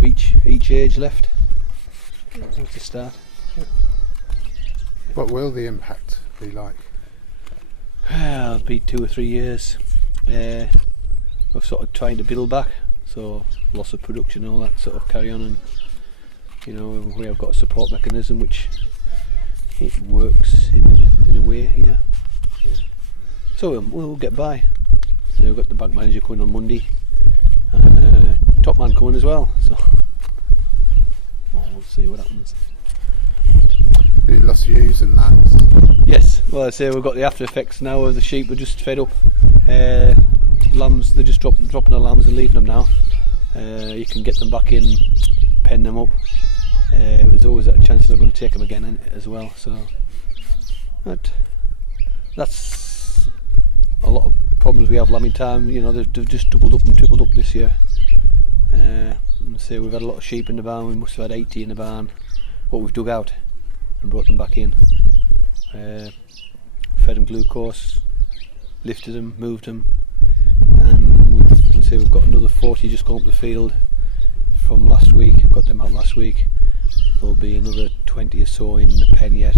of each age left. That's the start. What will the impact be like? It'll be 2 or 3 years. We're sort of trying to build back, so loss of production and all that sort of carry on, and you know, we have got a support mechanism which it works in a way here. So we'll get by. So we've got the bank manager coming on Monday, and top man coming as well. So we'll see what happens. You lost ewes and lambs. Yes, well I say we've got the after effects now of the sheep are just fed up. Lambs, they're just dropping the lambs and leaving them now. You can get them back in, pen them up. There's always that chance they're not going to take them again as well. So that's a lot of problems we have lambing time. You know, they've just doubled up and tripled up this year. So we've had a lot of sheep in the barn. We must have had 80 in the barn. What we've dug out and brought them back in. Fed them glucose, lifted them, moved them, and we've got another 40 just gone up the field from last week. Got them out last week. There'll be another 20 or so in the pen yet,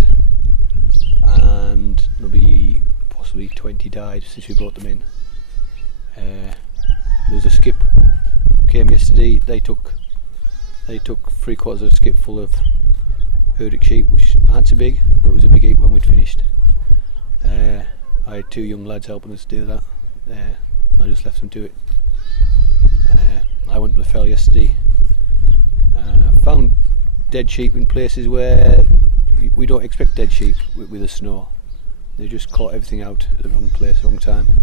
and there'll be possibly 20 died since we brought them in. There was a skip came yesterday. They took 3/4 of a skip full of herdic sheep, which aren't so big, but it was a big heap when we'd finished. I had 2 young lads helping us do that. I just left them to it. I went to the fell yesterday. Found dead sheep in places where we don't expect dead sheep with the snow. They just caught everything out at the wrong place, wrong time.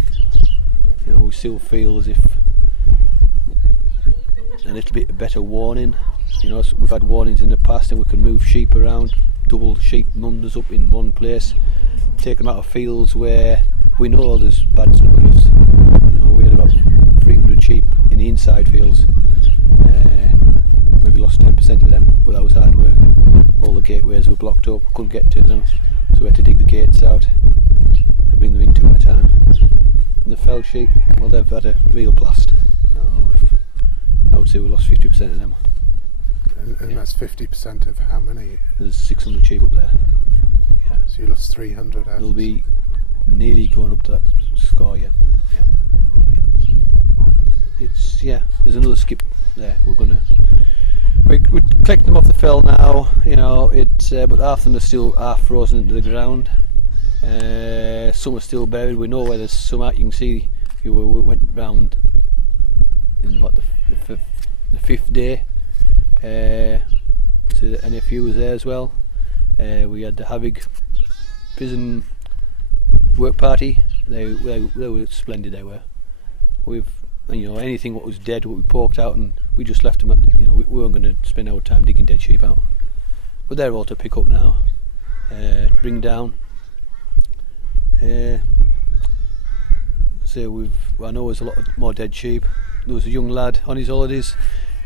You know, we still feel as if a little bit better warning. You know, so we've had warnings in the past, and we can move sheep around, double sheep numbers up in one place, take them out of fields where we know there's bad snow drifts. You know, we had about 300 sheep in the inside fields. Maybe lost 10% of them, but that was hard work. All the gateways were blocked up, couldn't get to them, so we had to dig the gates out and bring them in 2 at a time. And the fell sheep, well, they've had a real blast. I would say we lost 50% of them. And that's 50% of how many? There's 600 sheep up there. Yeah. So you lost 300 out. It'll be nearly going up to that score, yeah. It's, there's another skip there. We're collecting them off the fell now, you know, but half of them are still half frozen into the ground. Some are still buried. We know where there's some out. You can see we went round in about the 5th day. So the NFU was there as well. We had the Havig prison work party. They were splendid. They were. Anything what was dead, what we poked out, and we just left them at. We weren't going to spend our time digging dead sheep out. But they're all to pick up now, bring down. I know there's a lot more dead sheep. There was a young lad on his holidays.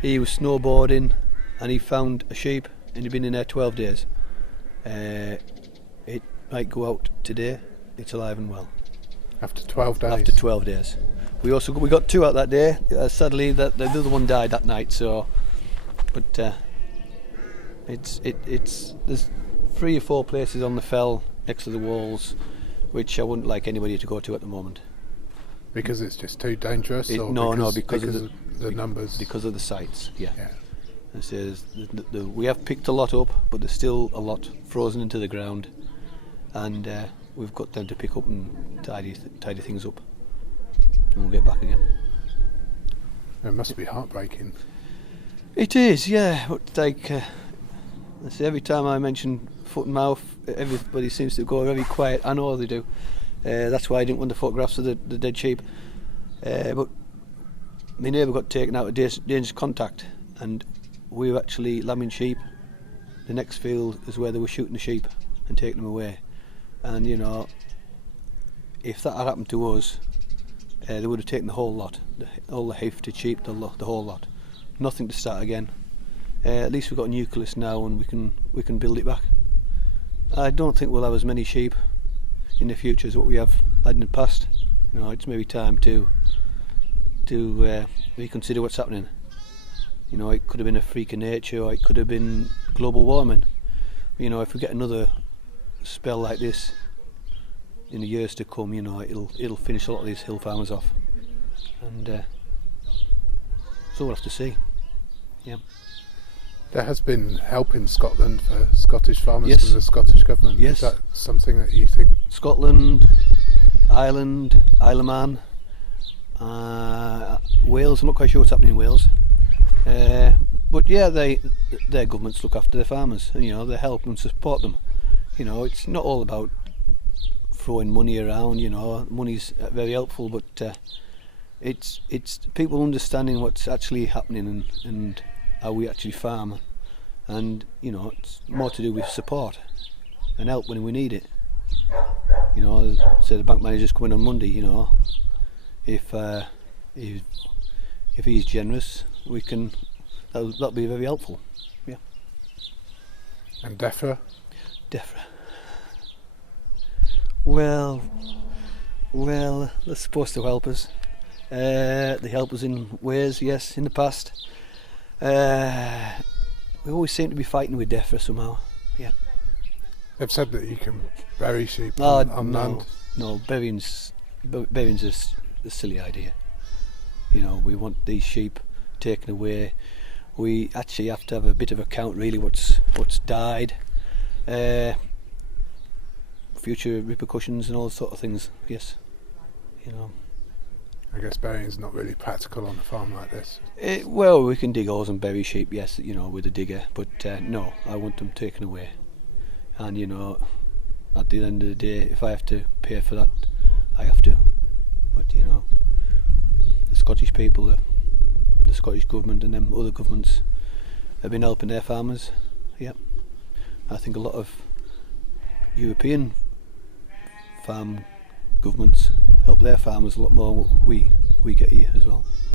He was snowboarding and he found a sheep, and he'd been in there 12 days. It might go out today. It's alive and well. After 12 days? After 12 days. We got 2 out that day. Sadly, the other one died that night. So, but there's 3 or 4 places on the fell next to the walls, which I wouldn't like anybody to go to at the moment. Because it's just too dangerous? Because of the numbers? Because of the sites, yeah. It says we have picked a lot up, but there's still a lot frozen into the ground, and we've got them to pick up and tidy things up, and we'll get back again. It must be heartbreaking. It is, yeah. But like, I say, every time I mention foot and mouth, everybody seems to go very quiet. I know they do. That's why I didn't want the photographs of the dead sheep. But my neighbour got taken out of dangerous contact, and we were actually lambing sheep. The next field is where they were shooting the sheep and taking them away. And if that had happened to us, they would have taken the whole lot, all the hefted sheep, the whole lot. Nothing to start again. At least we've got a nucleus now, and we can build it back. I don't think we'll have as many sheep in the future as what we have had in the past. It's maybe time to reconsider what's happening. You know, it could have been a freak of nature, or it could have been global warming. You know, if we get another spell like this in the years to come, you know, it'll finish a lot of these hill farmers off, and so we'll have to see. Yeah. There has been help in Scotland for Scottish farmers Yes. from the Scottish government. Yes. Is that something that you think? Scotland, Ireland, Isle of Man, Wales. I'm not quite sure what's happening in Wales, but yeah, their governments look after their farmers, and you know, they help and support them. You know, it's not all about throwing money around. You know, money's very helpful, but it's people understanding what's actually happening and how we actually farm, and you know, it's more to do with support and help when we need it. You know, say the bank manager's coming on Monday. You know, if he's generous, we can. That'll be very helpful. Yeah. And DEFRA? DEFRA. Well, they're supposed to help us. They help us in ways, yes, in the past. We always seem to be fighting with DEFRA somehow. Yeah. They've said that you can bury sheep on land. No, burying's a silly idea. You know, we want these sheep taken away. We actually have to have a bit of a count, really, what's died, future repercussions and all sort of things. Yes, you know. I guess burying's not really practical on a farm like this. Well, we can dig holes and bury sheep, yes, you know, with a digger, but no, I want them taken away. And you know, at the end of the day, if I have to pay for that, I have to. But you know, the Scottish people, the Scottish government and them other governments have been helping their farmers. Yep. I think a lot of European farm governments help their farmers a lot more than we get here as well.